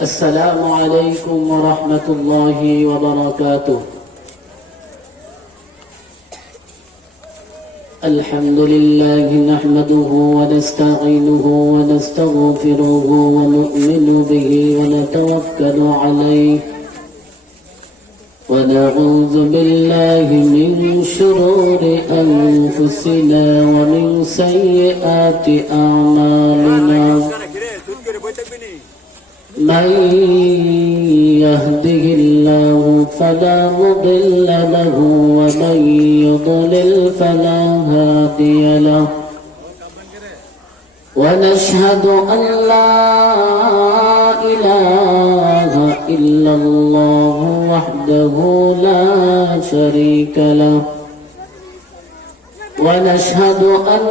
السلام عليكم ورحمة الله وبركاته. الحمد لله نحمده ونستعينه ونستغفره ونؤمن به ونتوكل عليه ونعوذ بالله من شرور أنفسنا ومن سيئات أعمالنا. من يهده الله فلا مضل له ومن يضلل فلا هادي له ونشهد أن لا إله إلا الله وحده لا شريك له ونشهد أن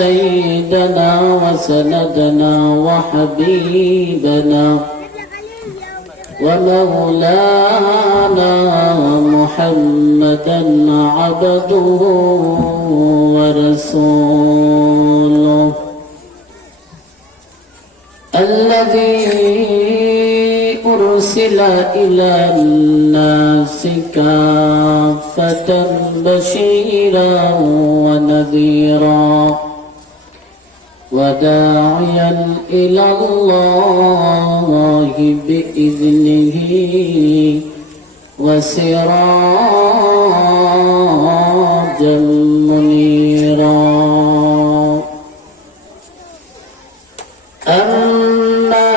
سيدنا وسندنا وحبيبنا ومولانا محمدا عبده ورسوله الذي أرسل إلى الناس كافة بشيرا ونذيرا وداعيا إلى الله بإذنه وسراجا منيرا. أما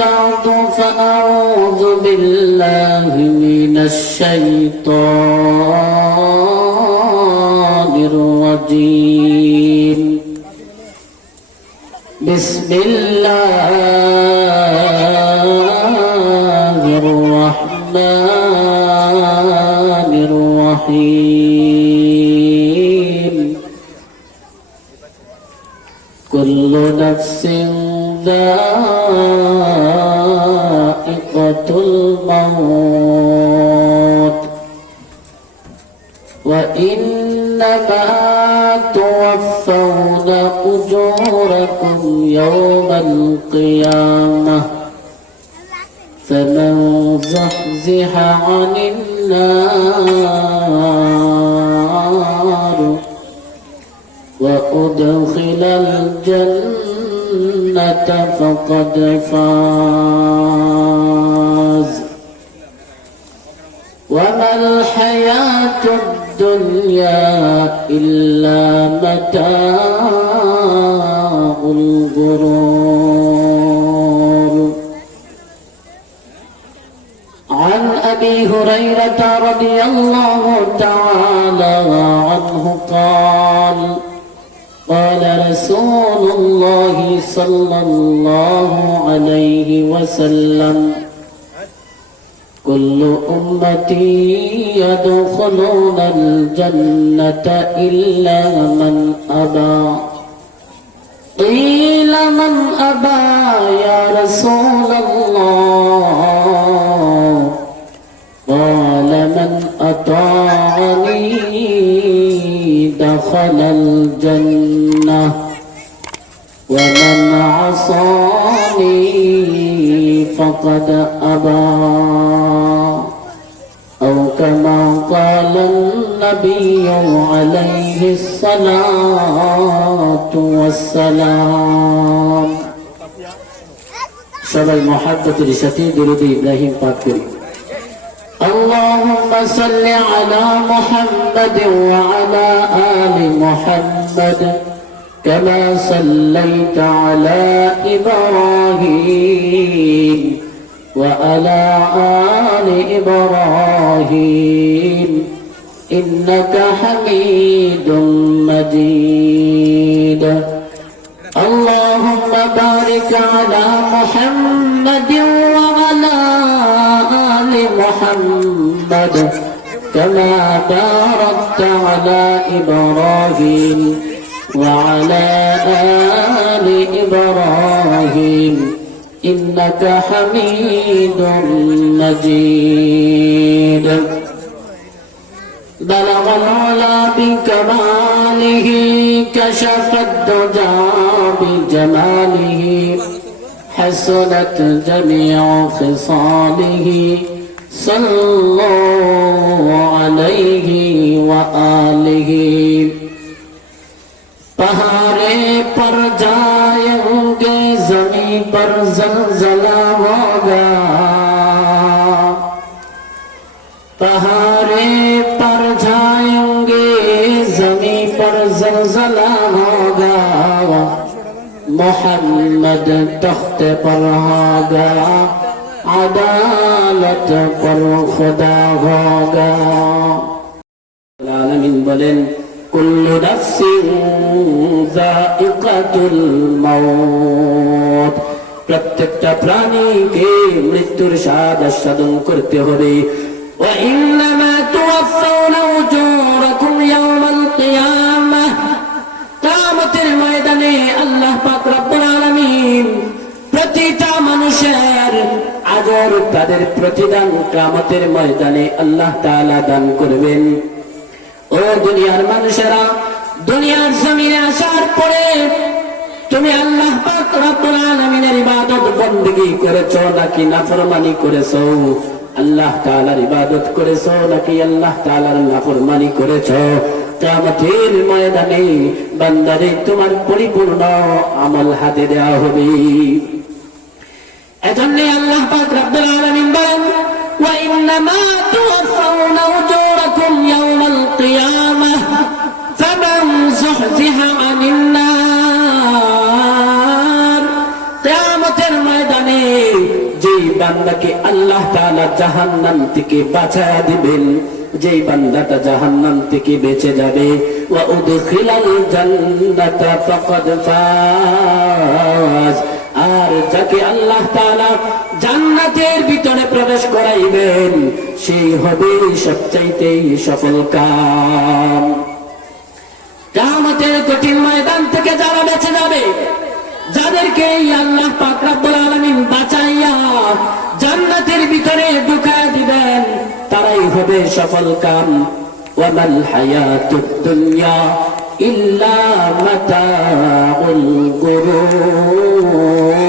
بعد فأعوذ بالله من الشيطان الرجيم. بسم الله الرحمن الرحيم. كل نفس ذائقة الموت وإنما توفون أجوركم يوم القيامة فمن زحزح عن النار وأدخل الجنة فقد فاز. وما الحياة الدنيا إلا متاع الغرور. عن أبي هريرة رضي الله تعالى عنه قال قال رسول الله صلى الله عليه وسلم كل أمتي يدخلون الجنة إلا من أبى. قيل من أبى يا رسول الله؟ قال من أطاعني دخل الجنة ومن عصاني فقد أبى أو كما قال النبي عليه الصلاة والسلام. সবাই মহব্বতের সাথে দরুদ ইব্রাহিম পাঠ করি। اللهم صل على محمد وعلى آل محمد كما صليت على إبراهيم وعلى آل إبراهيم إنك حميد مجيد. اللهم بارك على محمد وعلى آل محمد كما باركت على إبراهيم وعلى آل إبراهيم إنك حميد مجيد. بلغ العلا بكماله كشف الدجى بجماله حسنت جميع خصاله صلى الله عليه وآله पहाड़े पर जाएंगे जमीन पर जलजला होगा पहाड़े पर जाएंगे जमीन पर जलजला होगा मोहम्मद तख्त पर होगा अदालत पर खुदा होगा आलमीन बोलेन कुल्लु नफ्सिन जाइकातुल मौत प्रत्येकটা প্রাণীকে মৃত্যুর স্বাদ আস্বাদন করতে হবে ওয়া ইন্নামা তুওয়াফাউনা উজুরাকুম ইয়াওমাল কিয়ামাহ কিয়ামতের ময়দানে আল্লাহ পাক রব্বুল আলামিন প্রতিটা মানুষের আজর তাদের প্রতিদান কিয়ামতের ময়দানে আল্লাহ তাআলা দান করবেন ও দুনিয়ার মানুষেরা দুনিয়ার জমিনে আসার পরে তুমি আল্লাহ পাক রব্বুল আলামিনের ইবাদত বندگی করেছো নাকি নাফরমানি করেছো আল্লাহ তাআলার ইবাদত করেছো নাকি আল্লাহ তাআলার নাফরমানি করেছো কিয়ামতের ময়দানে বান্দারে তোমার পরিপূর্ণ আমল হাতে দেওয়া হবে এজন্য আল্লাহ পাক রব্বুল আলামিন বলেন ওয়া ইন্নামা তুওয়াফাউনা উজুরাকুম ইয়াওমাল কিয়ামাহ ফামান যুহজিহা আনিন নার কিয়ামতের ময়দানে যেই বান্দাকে আল্লাহ তাআলা জাহান্নাম থেকে বাঁচায়া দিবেন যেই বান্দাটা জাহান্নাম থেকে বেঁচে যাবে ওয়া উদখিলাল জান্নাতা ফাকাদ ফাজ আর যাকে আল্লাহ তাআলা জান্নাতের ভিতরে প্রবেশ করাইবেন সেই হবে সবচাইতে সফলকাম কিয়ামতের কঠিন ময়দান থেকে যারা বেঁচে যাবে যাদেরকে আল্লাহ পাক রব্বুল আলামিন বাঁচাইয়া জান্নাতের ভিতরে ঢুকায় দিবেন তারাই হবে সফলকাম ওয়া মাল হায়াতুদ দুনিয়া ইল্লা মাতাউল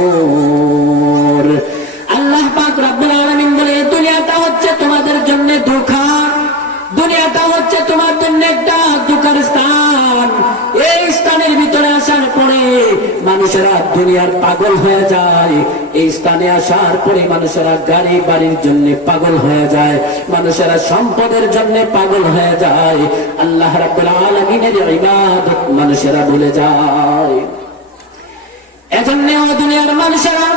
গুরুর আল্লাহ পাক রব্বুল আলামিন বলে দুনিয়াটা হচ্ছে তোমাদের জন্য ধোঁকা দুনিয়াটা হচ্ছে তোমার জন্য একটা ধোঁকার স্থান এই স্থানের ভিতরে আসার পরে মানুষেরা দুনিয়ার পাগল হয়ে যায় এই স্থানে আসার পরে মানুষেরা গাড়ি বাড়ির জন্য পাগল হয়ে যায় মানুষেরা সম্পদের জন্য পাগল হয়ে যায় আল্লাহ রাব্বুল আলামিনের ইবাদত মানুষেরা ভুলে যায় এজন্য দুনিয়ার মানুষেরা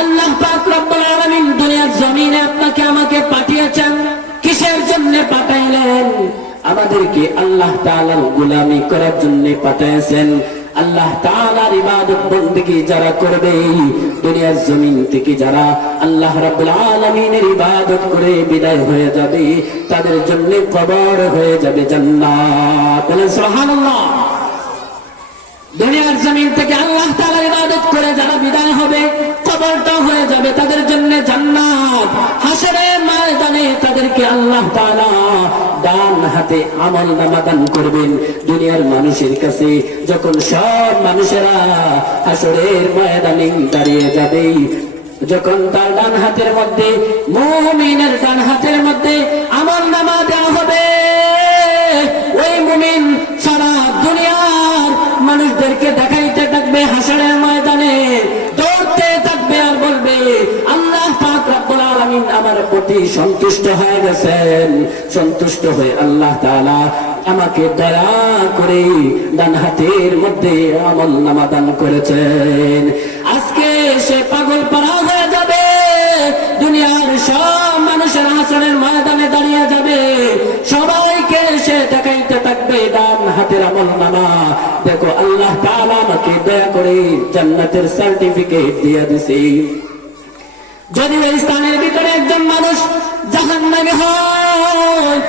আল্লাহ পাক রব্বুল আলামিন দুনিয়ার জমিনে আপনাকে আমাকে পাঠিয়েছেন কিসের জন্য পাঠাইলেন আমাদেরকে আল্লাহ তাআলার গোলামি করার জন্য পাঠিয়েছেন আল্লাহ তাআলার ইবাদত বندگی যারা করবে দুনিয়ার জমিন থেকে যারা আল্লাহ রাব্বুল আলামিনের ইবাদত করে বিদায় হয়ে যাবে তাদের জন্য কবর হয়ে যাবে জান্নাত বলেন সুবহানাল্লাহ দুনিয়ার জমিন থেকে আল্লাহ তাআলার ইবাদত করে যারা বিদায় হবে কবরটা হয়ে যাবে তাদের জন্য জান্নাত হাশরের ময়দানে তাদেরকে আল্লাহ তাআলা ডান হাতে আমলনামা দান করবেন দুনিয়ার মানুষের কাছে যখন সব মানুষেরা হাশরের ময়দানে দাঁড়িয়ে যাবে যখন তার ডান হাতের মধ্যে মুমিনের ডান হাতের মধ্যে আমলনামা দেওয়া হবে ওই মুমিন সারা দুনিয়ার মানুষদেরকে দেখাইতে থাকবে হাশরের ময়দানে দৌড়তে থাকবে আর বলবে আল্লাহ পাক রব্বুল আলামিন আমার প্রতি সন্তুষ্ট হয়ে গেছেন সন্তুষ্ট হয়ে আল্লাহ তাআলা আমাকে দয়া করে ডান হাতের মধ্যে আমলনামা দান করেছেন আজকে সে পাগল পারা হয়ে যাবে দুনিয়ার সব মানুষের হাশরের ময়দানে দাঁড়িয়ে যাবে সবাইকে সে দেখাইতে থাকবে ডান হাতের আমলনামা দেখো আল্লাহ তাআলা আমাকে দয়া করে জান্নাতের সার্টিফিকেট দিয়ে দিয়েছে যদি এই স্থানের ভিতরে একজন মানুষ জাহান্নামী হয়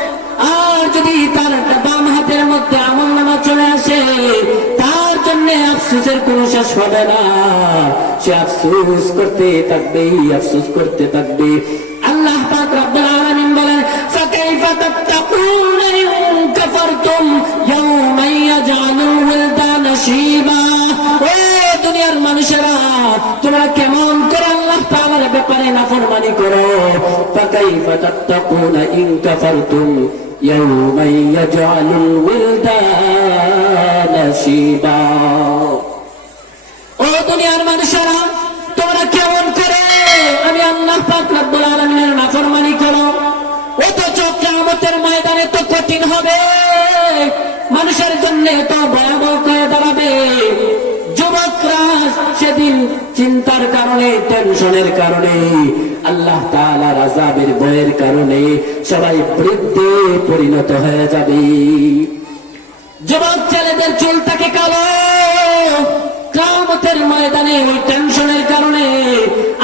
আর যদি তার বাম হাতের মধ্যে আমলনামা চলে আসে তার জন্য আফসোসের কোনো শেষ হবে না সে আফসোস করতে থাকবে আফসোস করতে থাকবে আল্লাহ পাক রব্বুল আলামিন বলেন ফাকাইফা তাত্তাকুনা ইন কাফারতুম ইয়াওমান ইয়াজআলুল ওয়ালদানা শিবা ও দুনিয়া দুনিয়ার মানুষেরা তোমরা কেমন করে আল্লাহ তাআলার ব্যাপারে নাফরমানি করো ফাকাইফা তাত্তাকুনা ইন কাফারতুম ইয়াওমান ইয়াজআলুল উলদানা শিবা। ও দুনিয়ার মানুষেরা তোমরা কেমন করে আমি আল্লাহ পাক রব্বুল আলামিনের নাফরমানি করো, অথচ কিয়ামতের ময়দানে তো কঠিন হবে, মানুষের জন্য তো ভয়াবহ হয়ে দাঁড়াবে। যুবকরা সেদিন চিন্তার কারণে, টেনশনের কারণে, আল্লাহ তাআলার আযাবের ভয়ের কারণে সবাই বৃদ্ধে পরিণত হয়ে যাবে। যুবক ছেলেদের চুল থাকে কালো, কিয়ামতের ময়দানে ওই টেনশনের কারণে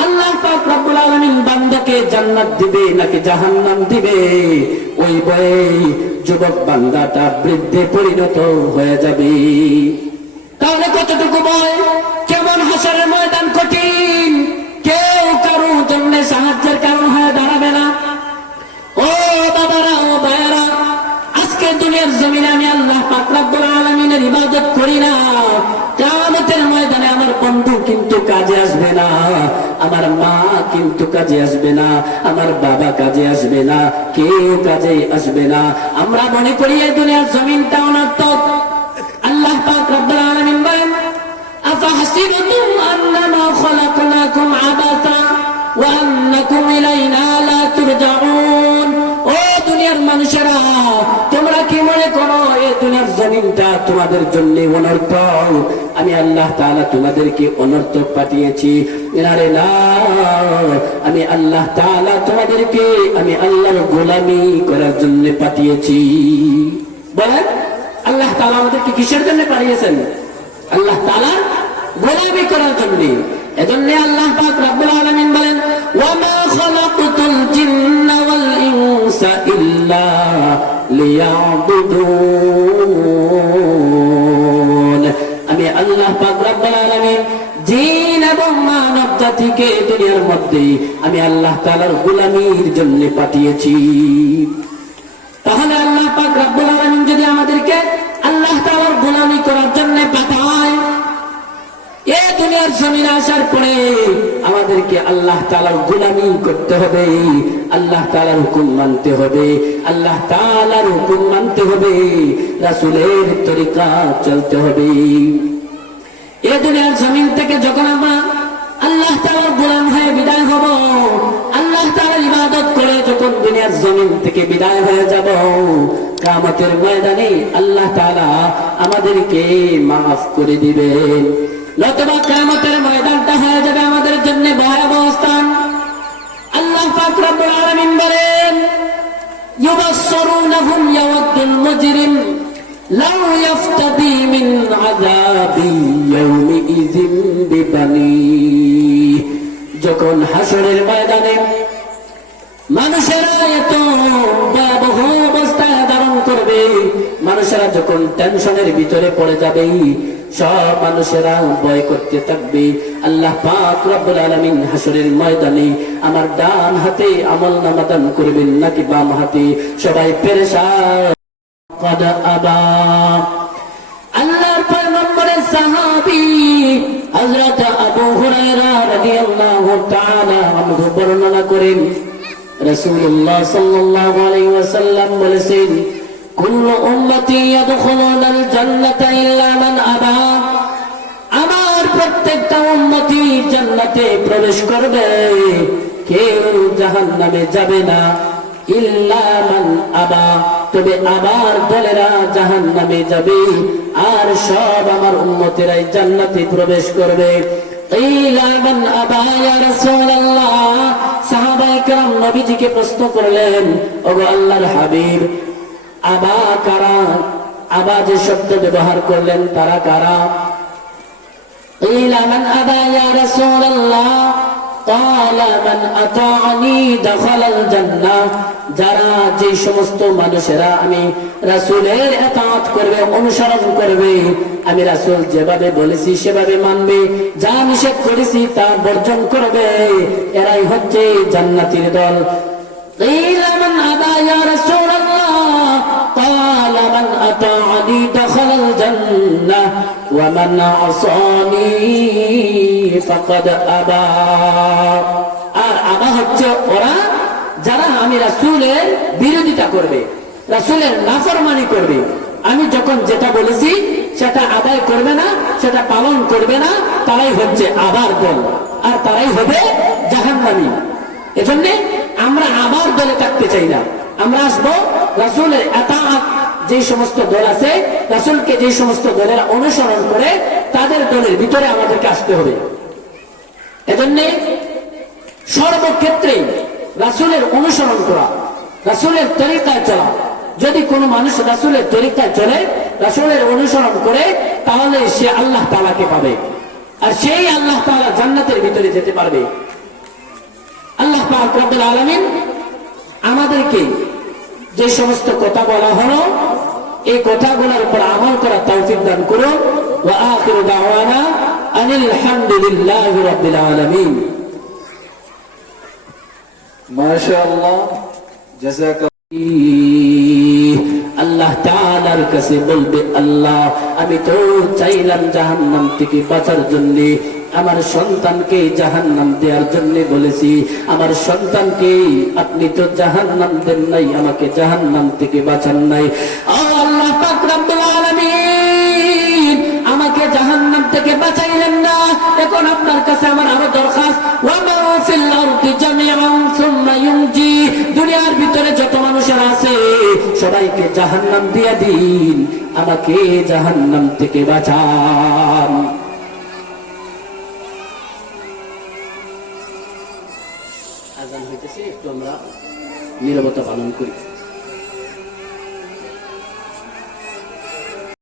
আল্লাহ পাক রব্বুল আলামিন বান্দাকে জান্নাত দিবে নাকি জাহান্নাম দিবে, ওই ভয়ে যুবক বান্দাটা বৃদ্ধে পরিণত হয়ে যাবে। তাহলে কতটুকু ভয়, কেমন হাসরের ময়দান কঠিন, কেউ কারো জন্য সাহায্যের কারণ হয়ে দাঁড়াবে না। ও বাবারা, ও ভাইয়ারা, আজকে দুনিয়ার জমিনে আমি আল্লাহ পাক রব্বুল আলামিনের ইবাদত করি না, কিয়ামতের ময়দানে আমার বন্ধু কিন্তু কাজে আসবে না, আমার মা কিন্তু কাজে আসবে না, আমার বাবা কাজে আসবে না, কেউ কাজে আসবে না। আমরা মনে করি এই দুনিয়ার জমিনটা অনর্থক। আল্লাহ পাক রব্বুল আলামিন বলেন আফাহাসিবতুম আন্নামা খালাকনাকুম আবাসা ওয়া আন্নাকুম ইলাইনা লা তুরজাউন। ও দুনিয়ার মানুষেরা, তোমরা কি মনে করো এই দুনিয়ার জমিনটা তোমাদের জন্য অনর্থক? আমি আল্লাহ তাআলা তোমাদেরকে অনর্থক পাঠিয়েছি? আরে না, আমি আল্লাহ তাআলা তোমাদেরকে আমি আল্লাহর গোলামি করার জন্য পাঠিয়েছি। বলেন, আল্লাহ তাআলা আমাদেরকে কিসের জন্য পাঠিয়েছেন? আল্লাহ তাআলার গোলামি করার জন্য। এজন্য আল্লাহ পাক রব্বুল আলামিন বলেন ওয়ামা খালাকতুল জিন্না ওয়াল ইনসা ইল্লা লিয়াবুদুন। আমি আল্লাহ পাক রব্বুল আলামিন জিন এবং মানব জাতিকে দুনিয়ার মধ্যে আমি আল্লাহ তাআলার গোলামির জন্য পাঠিয়েছি। তাহলে আল্লাহ পাক রব্বুল আলামিন যদি আমাদেরকে আল্লাহ তাআলার গোলামি করার জন্য পাঠায়, এই দুনিয়ার জমিনে আসার পরে আমাদেরকে আল্লাহ তাআলার গোলামি করতে হবে, আল্লাহ তাআলার হুকুম মানতে হবে, আল্লাহ তাআলার হুকুম মানতে হবে, রাসূলের তরিকা চলতে হবে। এই দুনিয়ার জমিন থেকে যখন আমরা আল্লাহ তাআলার গোলাম হয়ে বিদায় হব, আল্লাহ তাআলার ইবাদত করে যখন দুনিয়ার জমিন থেকে বিদায় হয়ে যাব, কিয়ামতের ময়দানে আল্লাহ তাআলা আমাদেরকে মাফ করে দিবেন। নতুবা কিয়ামতের ময়দানটা হয়ে যাবে আমাদের জন্য ভয়াবহ স্থান। আল্লাহ পাক রব্বুল আলামিন বলেন ইউবাসসিরুনহুম ইয়াওয়াদ্দুল মুজরিম লাউ ইয়াফতাদি মিন আযাবি ইয়াউমিযিন বিবানিহি। যখন হাসরের ময়দানে মানুষেরা এত ভয়াবহ অবস্থায় ধারণ করবে, মানুষেরা যখন টেনশনের ভিতরে পড়ে যাবে, সব মানুষেরা ভয় করতে থাকবে। আল্লাহ পাক রব্বুল আলামিন হাসরের ময়দানে আমার ডান হাতে আমলনামা দান করবেন নাকি বাম হাতে, সবাই পেরেশান। قد أبى আল্লাহর পয়গম্বরের সাহাবী হযরত আবু হুরায়রা রাদিয়াল্লাহু তাআলা আনহু বর্ণনা করেন রাসূলুল্লাহ সাল্লাল্লাহু আলাইহি ওয়াসাল্লাম বলেছেন কুল্লু উম্মতি ইয়াদখুলুনাল জান্নাতা ইল্লা মান আবা। আমার প্রত্যেকটা উম্মতি জান্নাতে প্রবেশ করবে, কেউ জাহান্নামে যাবে না। ইল্লা মান আবা, তবে আবার দলেরা জাহান্নামে যাবে, আর সব আমার উম্মতেরাই জান্নাতে প্রবেশ করবে। ইল্লা মান আবা ইয়া রাসূলুল্লাহ, সাহাবায়ে কেরাম নবীজিকে প্রশ্ন করলেন, ওগো আল্লাহর হাবিব, আবা কারা? আবা যে শব্দ ব্যবহার করলেন তারা কারা? ইল্লা মান আবা ইয়া রাসূলুল্লাহ ক্বালা মান আতা'নি দাখালাল জান্নাহ। যারা যে সমস্ত মানুষেরা আমি রাসূলের ইতাআত করবে, অনুসরণ করবে, আমি রাসূল যেভাবে বলেছি সেভাবে মানবে, যা নিষেধ করেছি তা বর্জন করবে, এরাই হচ্ছে জান্নাতীর দল। ক্বালা মান আবা ইয়া রাসূলুল্লাহ قال من أطاعني دخل الجنة ومن عصاني فقد أبى আর আবা হচ্ছে ওরা যারা আমি রাসূলের বিরোধিতা করবে, রাসূলের নাফরমানি করবে। আমি যখন যেটা বলেছি সেটা আদায় করবে না, সেটা পালন করবে না, তারাই হচ্ছে আবার দল, আর তারাই হবে জাহান্নামী। এজন্য আমরা আবার দলে থাকতে চাই না। আমরা আসবো রাসূলের ইতাআত যে সমস্ত দল আছে, রাসূলকে যে সমস্ত দলের অনুসরণ করে তাদের দলের ভিতরে আমাদেরকে আসতে হবে। এজন্য সর্বক্ষেত্রে রাসূলের অনুসরণ করা, রাসূলের তরিকায় চলা। যদি কোনো মানুষ রাসূলের তরিকায় চলে, রাসূলের অনুসরণ করে, তাহলে সে আল্লাহ তাআলাকে পাবে, আর সেই আল্লাহ তাআলা জান্নাতের ভিতরে যেতে পারবে। আল্লাহ পাক রব্বুল আলামিন আমাদেরকে যে সমস্ত কথা বলা হলো এই কথাগুলোর উপর আমল করার তৌফিক দান করুন। ওয়া আখিরু দাওয়ানা আনিল হামদুলিল্লাহি রাব্বিল আলামিন। মাশাআল্লাহ, জাযাকাল্লাহ। আল্লাহ তাআলার কাছে বলবে, আল্লাহ আমি তো চাইলাম জাহান্নাম থেকে বাঁচার জন্য, আমার সন্তানকে জাহান্নাম দেওয়ার জন্য বলেছি, আমার সন্তানকে আপনি তো জাহান্নাম দেন নাই, আমাকে জাহান্নাম থেকে বাঁচান নাই। আল্লাহ পাক রব্বুল আলামিন আমাকে জাহান্নাম থেকে বাঁচাইলেন না। এখন আপনার কাছে আমার আরো দরখাস্ত, ওয়া মা ফিল আরদি জামিআন সুম্মা ইউনজি, দুনিয়ার ভিতরে যত মানুষের আছে সবাইকে জাহান্নাম দিয়ে দিন, আমাকে জাহান্নাম থেকে বাঁচান। আযান হইতেছে, একটু আমরা নীরবতা পালন করি।